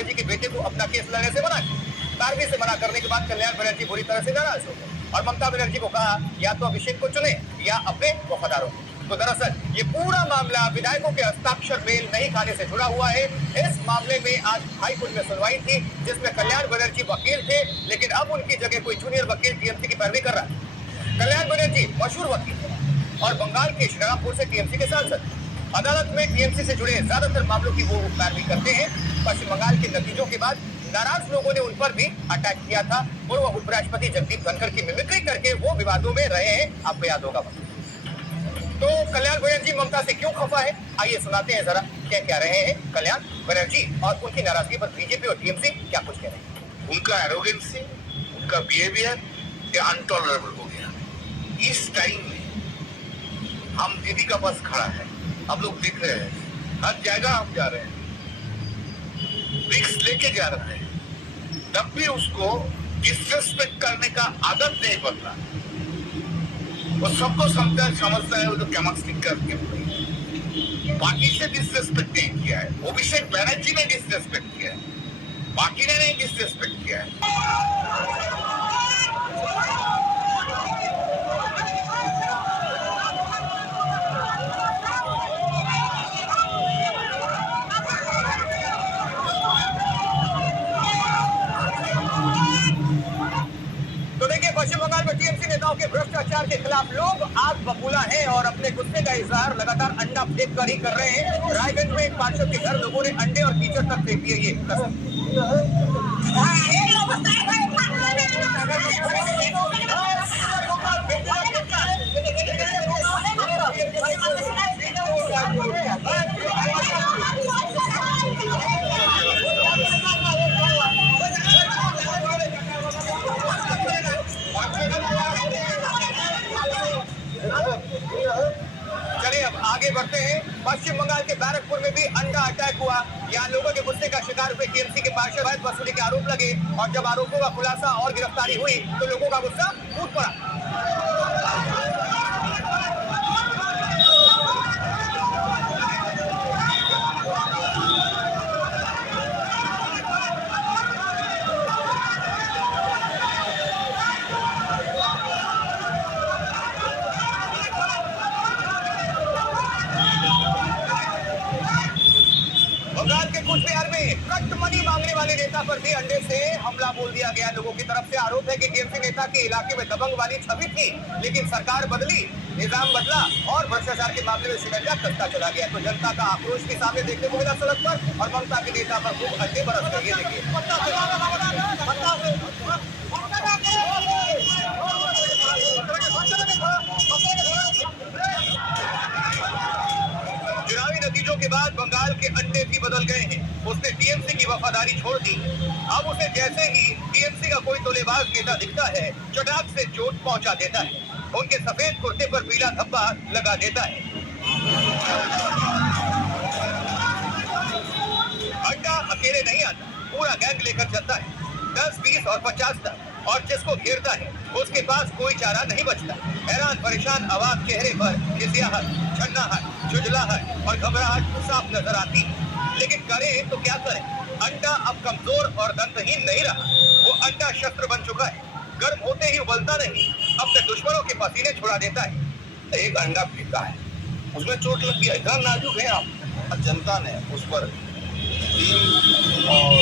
बनर्जी के बेटे को अपना केस लड़ने से मना किया। कार्रवाई से मना करने के बाद कल्याण बनर्जी बुरी तरह से नाराज हो गए और ममता बनर्जी को कहा या तो अभिषेक को चुने या अपने वफादारों को। तो दरअसल ये पूरा मामला विधायकों के हस्ताक्षर मेल नहीं खाने से जुड़ा हुआ है। इस मामले में आज हाईकोर्ट में सुनवाई थी जिसमें कल्याण बनर्जी वकील थे, लेकिन अब उनकी जगह कोई जूनियर वकील टीएमसी की पैरवी कर रहा है। कल्याण बनर्जी मशहूर वकील है और बंगाल के श्रीरामपुर से टीएमसी के सांसद। अदालत में टीएमसी से जुड़े ज्यादातर मामलों की वो पैरवी करते हैं। पश्चिम बंगाल के नतीजों के बाद नाराज लोगों ने उन पर भी अटैक किया था। पूर्व उपराष्ट्रपति जगदीप धनखड़ की मिमिक्री करके वो विवादों में रहे हैं, आपको याद होगा। तो कल्याण बनर्जी ममता से क्यों खफा है, आइए सुनाते हैं जरा क्या कह रहे हैं कल्याण बनर्जी और उनकी नाराजगी पर बीजेपी और टीएमसी क्या कुछ कह रहे हैं। उनका एरोगेंसी, उनका बिहेवियर अनटॉलरेबल हो गया। इस टाइम में हम दीदी का बस खड़ा है, हम लोग देख रहे हैं, हर जगह हम जा रहे हैं, रिक्स लेके जा रहे हैं, तब भी उसको डिसरेस्पेक्ट करने का आदत नहीं बदला। वो सबको समझता है, वो तो कैमस्टिक करके पार्टी से डिसरेस्पेक्ट नहीं किया है। अभिषेक बनर्जी ने डिसरेस्पेक्ट किया है, पार्टी ने नहीं डिसरेस्पेक्ट किया है। तो देखिए, पश्चिम बंगाल में टीएमसी नेताओं के भ्रष्टाचार के खिलाफ लोग आग बबूला हैं और अपने गुस्से का इजहार लगातार अंडा फेंक कर ही कर रहे हैं। रायगंज में एक पार्षद के घर लोगों ने अंडे और कीचड़ तक फेंक दिए। ये चलिए अब आगे बढ़ते हैं। पश्चिम बंगाल के बैरकपुर में भी अंडा अटैक हुआ। यहाँ लोगों के गुस्से का शिकार हुए टीएमसी के पार्षद पर वसूली के आरोप लगे और जब आरोपों का खुलासा और गिरफ्तारी हुई तो लोगों का गुस्सा फूट पड़ा। बंगाल के कुछ बिहार में कट मनी मांगने वाले नेता पर भी अंडे से हमला बोल दिया गया। लोगों की तरफ से आरोप है कि टीएमसी नेता के इलाके में दबंग वाली छवि थी, लेकिन सरकार बदली, निजाम बदला और भ्रष्टाचार के मामले में शिकंजा कसता चला गया। तो जनता का आक्रोश भी सामने देखने को मिला सड़क पर और ममता के नेता पर खूब अंडे बरस गए। देखिए चुनावी नतीजों के बाद बंगाल के अंडे भी बदल गए हैं। उसने टीएमसी की वफादारी छोड़ दी। अब उसे जैसे ही टीएमसी का कोई तोलेबाज नेता दिखता है, चटाक से चोट पहुंचा देता है, उनके सफेद कुर्ते पर पीला धब्बा लगा देता है। अंडा अकेले नहीं आता, पूरा गैंग लेकर चलता है, 10, 20 और 50 तक, और जिसको घेरता है उसके पास कोई चारा नहीं बचता। हैरान परेशान आवाज चेहरे पर खिसियाहट, छन्नाहट, झुंझलाहट और घबराहट साफ नजर आती है। लेकिन करें तो क्या करें, अंडा अब कमजोर और दंतहीन नहीं रहा। वो अंडा शस्त्र बन चुका है, गर्म होते ही उबलता नहीं, अपने दुश्मनों के पसीने छुड़ा देता है। एक अंडा फेंका है, उसमें चोट लग गया, इतना नाजुक है आप। जनता ने उस पर 3 और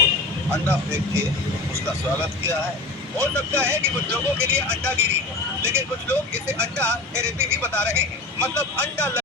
अंडा फेंक के उसका स्वागत किया है। हो सकता है कि कुछ लोगों के लिए अंडा गिरी, लेकिन कुछ लोग इसे अंडा थेरेपी भी बता रहे हैं। मतलब अंडा